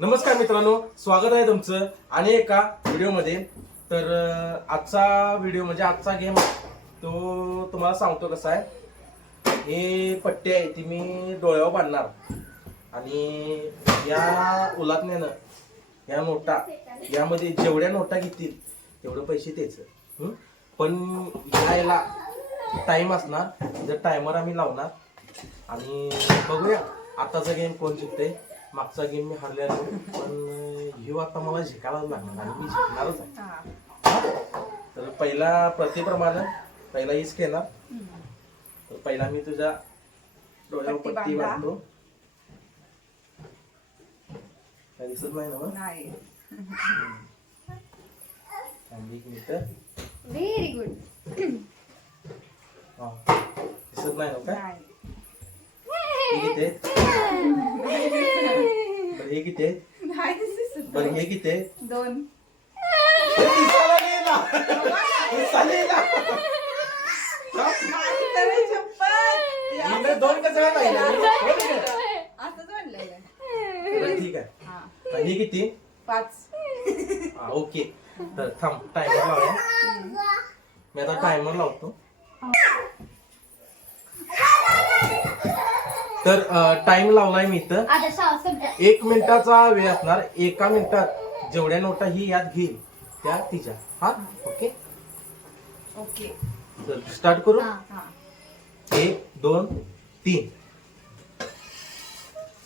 नमस्कार मित्रांनो स्वागत आहे तुमचं आणि एका व्हिडिओमध्ये. तर आजचा व्हिडिओ म्हणजे आजचा गेम तो तुम्हाला सांगतो कसा आहे. हे पट्टी आहे ती मी डोळ्यावर बांधणार. आणि या उलाटण्यानं या नोटा यामध्ये जेवढ्या नोटा घेतील तेवढे पैसे त्याचं पण यायला टाईम असणार. जर टायमर आम्ही लावणार आणि बघूया आताचा गेम कोण जिंकते मागचा गेम मी हरलेलो पण ह्यो आता मला जिंकायलाच लागणार आणि मी जिंकणारच आहे. तर पहिला प्रतिप्रमाणे पहिला हीच घेणार तर पहिला मी तुझ्या डोळ्यावर पट्टी पट्टी बांधा. बांधतो. काय दिसत नाही ना मग? नाही. थांब एक मिनिट व्हेरी गुड हा. दिसत नाही ना काय? नाही. हे किती आहेत बरं हे किती आहेत. बरं हे किती आहेत दोन नाही खरं शपथ. इकडे दोन कसं काय पाहिजे असंच म्हणलेलं आहे. बरं ठीक आहे हा. आणि हे किती पाच हा ओके तर थांब टायमर लावूया मी आता टायमर लावतो तर टाइम लावलाय मी इथं. एक मिनिटाचा वेळ असणार. एका मिनिटात जेवढ्या नोटा ही यात घेईल त्या तिच्या. हा? ओके? ओके. तर स्टार्ट करू? एक दोन तीन.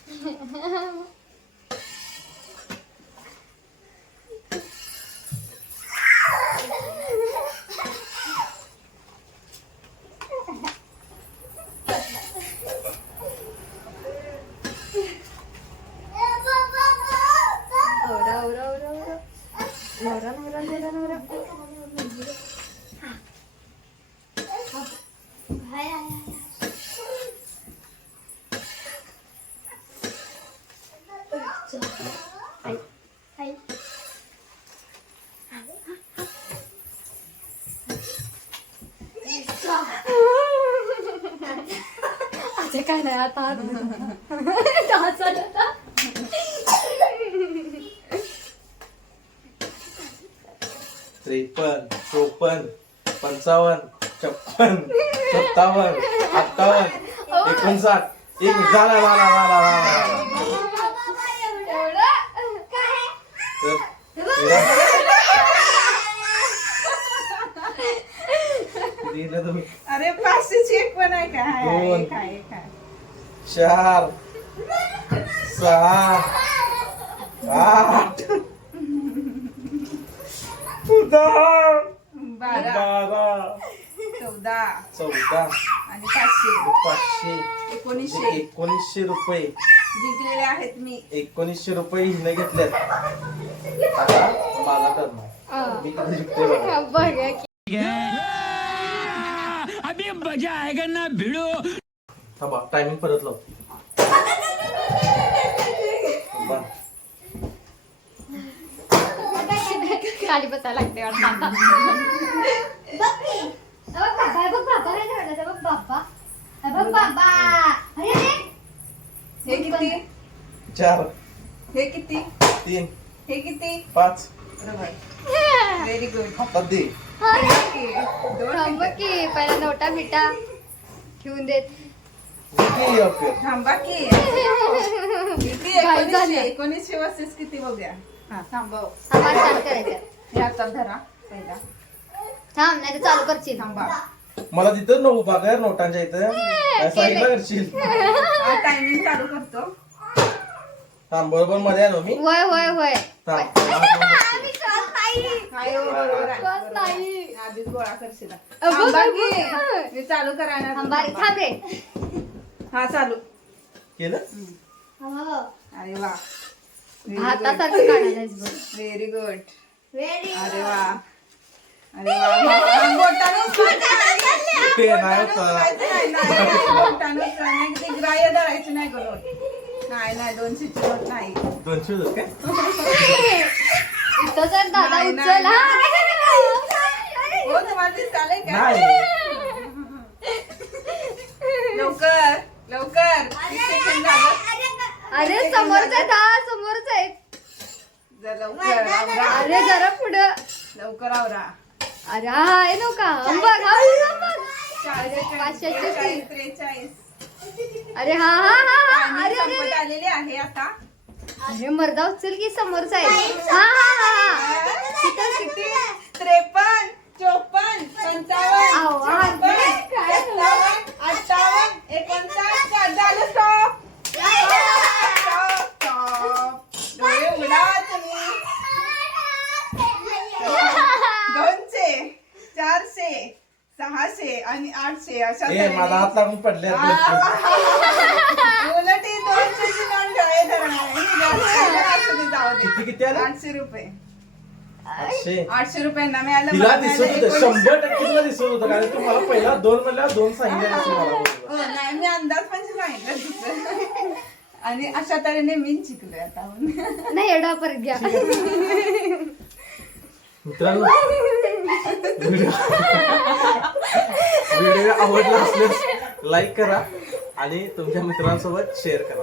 नवरा, नवरा, नवरा, नवरा. हाय, हाय, हाय. हाय, हाय. अच्छा काय नाही आता डान्स आला आता. त्रेपन्न चोपन्न पंचावन्न छप्पन सत्तावन्न अठ्ठावन्न एकोणसाठ. एक झाला झाला झाला तुम्ही. अरे पाचशेची एक पण आहे का. चार. सहा. आठ. दहा बारा. बारा. चौदा. चौदा. आणि पाचशे. पाचशे. एकोणीसशे. म्हणजे एकोणीसशे रुपये. जिंकलेले आहेत मी. एकोणीसशे रुपये हिने घेतलेत. आता माझा टर्न मी किती जिंकतोय बघा. बघा की. अभी मजा आएगा ना भिड़ो. थांबा टायमिंग परत लाव. बरं. खाली बसायला लागते वाटतं आता. बघ की. अ बघ बाबा, बघ बाबा काय करायला, बघ बाबा. अ बघ बाबा. अरे, अरे. हे किती? चार. हे किती? तीन. हे किती? पाच. बरोबर. व्हेरी गुड हातात दे दोन थांब. की पहिला नोटा बिटा ठेवून देत. किती? थांबा की. किती? काय एकोणीसशे. झालं? एकोणीसशे वर्सेस किती बघूया? हा थांबव. करायचं हे धरा पहिला. थांब नाही तर चालू करशील. थांबा. मला तिथं नऊ बघा नोटांच्या इथं. सांगितलं करशील? हा टायमिंग चालू करतो. थांब बरोबर मध्ये आलो मी. होय होय होय. थांब. आत मध्ये बसतो. श्वास नाही. हाय हो, बरोबर आहे, श्वास बरोबर आहे. नाही. आधीच गोळा करशील. थांबा की. मी चालू करायला थांबा रे, थांब रे. हा चालू. केलं? हो. अरे वा. हातासारखं व्हेरी गुड अरे वा. अरे वा. ते नाही ग्राह्य धरायची करून नाही नाही दोनशेची नोट नाही. दोनशे होतं काय? इथं जर दादा नाही, उचल नाही, हा हो तुम्हाला नाही. लवकर लवकर. तीस सेकंद झालं अरे समोरच आहेत हा समोरच आहेत जरा लवकर. आवरा अरे जरा पुढं. लवकर आवरा. अरे हा आहे नव्हता हा बघ हा बघ, हा बघ. चाळीस, पाचशेची त्रेचाळीस, त्रेचाळीस. अरे हा हा हा हा. अरे अरे. संपत आलेली आहे आता. अरे मर्दा उचल की समोरचा आहे. हा हा हा किती त्रेपन्न चोपन्न पंचावन्न आव्वा, छप्पन्न, काय सत्तावन्न अठ्ठावन्न एकोणसाठ साठ झालं स्टॉप स्टॉप स्टॉप डोळे उघडा तुम्ही दोनशे चारशे सहाशे आणि आठशे अशा ए माझा हात लागून पडले उलट ही दोनशेची नोट डोळे धरणार आहे. असू दे, जाऊ दे. किती किती आले आठशे रुपये आठशे आठशे रुपयांना मिळालं तिला मला दिसत मिळालं होतं एकोणीस. शंभर टक्के तुला दिसत होतं कारण तू मला पहिला दोन म्हणल्यावर दोन सांगितले असेल मला बरोबर. हो नाही मी अंदाज पण सांगितलं दुसरं. आणि अशा तऱ्हेने मी शिकलोय आता नाही एवढा परत घ्या मित्रांनो व्हिडिओ आवडला असल्यास लाईक करा आणि तुमच्या मित्रांसोबत शेअर करा.